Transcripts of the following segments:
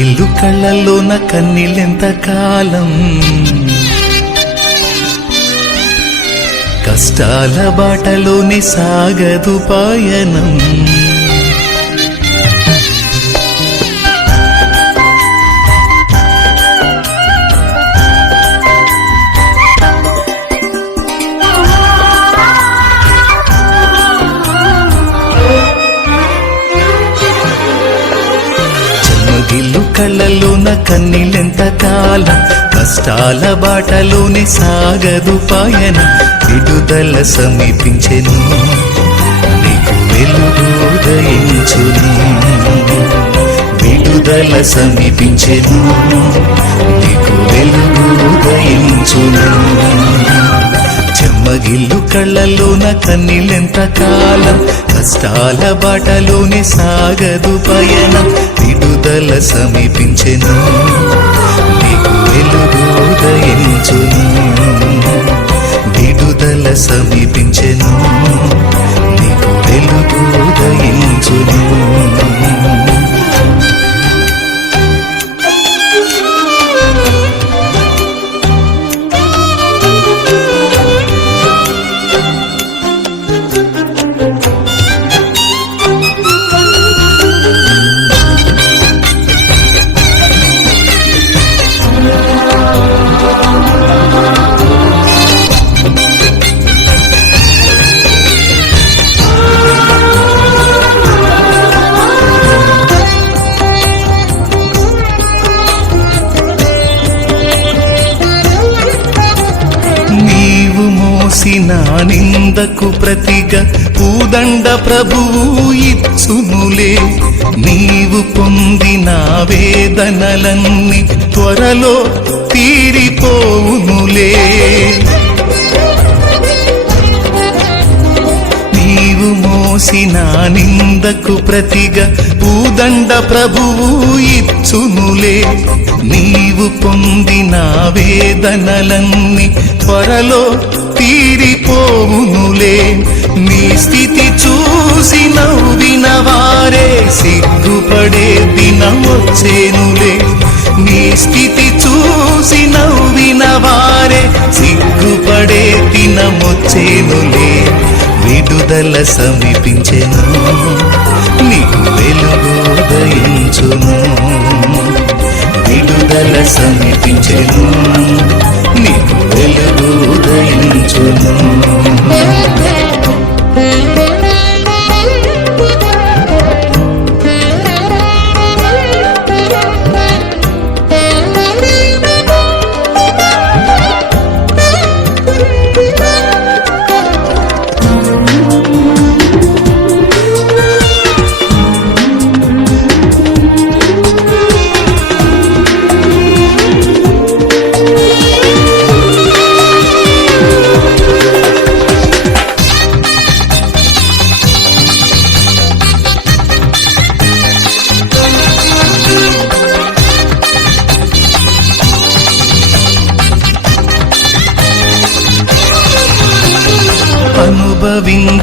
చెమ్మగిల్లు కళ్ళల్లోన కన్నీళ్ళెంత కాలం, కష్టాల బాటలోనే సాగదు పయనం. చెమ్మగిల్లు కళ్ళల్లోన కన్నీళ్ళెంత కాలం, కష్టాల బాటలోనే సాగదు పయనం. విడుదల సమీపించెను, నీకు వెలుగు ఉదయించును. విడుదల సమీపించెను, నీకు వెలుగు ఉదయించును. చెమ్మగిల్లు కళ్ళల్లోన కన్నీళ్ళెంత కాలం, కష్టాల బాటలోనే సాగదు పయనం. విడుదల సమీపించెను, నీకు వెలుగు ఉదయించును. విడుదల సమీపించెను, నీకు వెలుగు ఉదయించును. నా నిందకు ప్రతిగా పూదండ ప్రభువు ఇచ్చునులే. నీవు పొందిన వేదనలన్నీ త్వరలో తీరిపోవునులే. నీవు మోసిన నిందకు ప్రతిగా పూదండ ప్రభువు ఇచ్చునులే. నీవు పొందిన వేదనలన్నీ త్వరలో తీరిపోవునులే. నీ స్థితి చూసి నవ్విన వారే సిగ్గుపడే దినం వచ్చేనులే. నీ స్థితి చూసి నవ్విన వారే సిగ్గుపడే దినం వచ్చేనులే. విడుదల సమీపించెను, నీకు వెలుగు ఉదయించును. విడుదల సమీపించెను, నీకు వెలుగు ఉదయించును.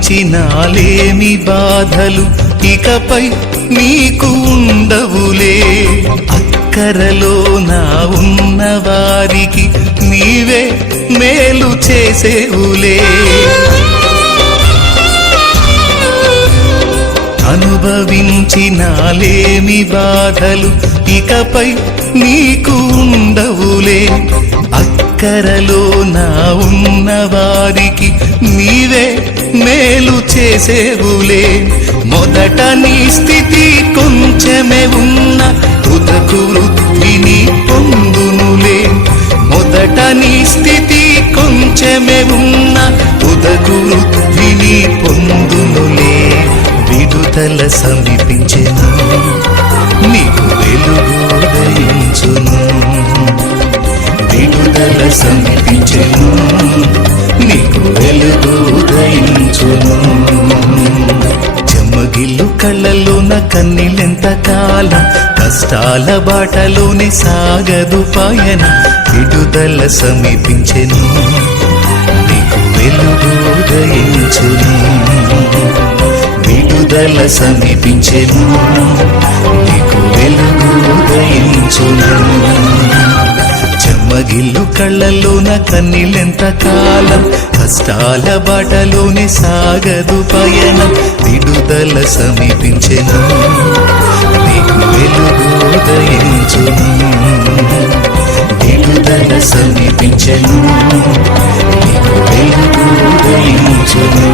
అనుభవించినాలేమి బాధలు ఇకపై నీకు ఉండవులే. అక్కరలో నా ఉన్న వారికి నీవే మేలు చేసేవులే. అనుభవించినాలేమి బాధలు ఇకపై నీకు ఉండవులే. అక్కరలో నా ఉన్న వారికి నీవే మేలు చేసేవులే. మొదట నీ స్థితి కొంచెమే ఉన్న తుదకు వృద్ధిని పొందునులే. మొదట నీ స్థితి కొంచెమే ఉన్న తుదకు వృద్ధిని పొందునులే. విడుదల సమీపించెను, నీకు వెలుగు ఉదయించును. విడుదల సమీపించెను, నీకు వెలుగు ఉదయించును. చెమ్మగిల్లు కళ్ళల్లోన కన్నీళ్ళెంత కాలం, కష్టాల బాటలోనే సాగదు పయనం. విడుదల సమీపించెను, నీకు వెలుగు ఉదయించును. విడుదల సమీపించెను, నీకు వెలుగు ఉదయించును. చెమ్మగిల్లు కళ్ళలోన కన్నీళ్ళెంత కాలం, కష్టాల బాటలోనే సాగదు పయనం, విడుదల సమీపించెను, నీకు వెలుగు ఉదయించును. విడుదల సమీపించెను, నీకు వెలుగు ఉదయించును.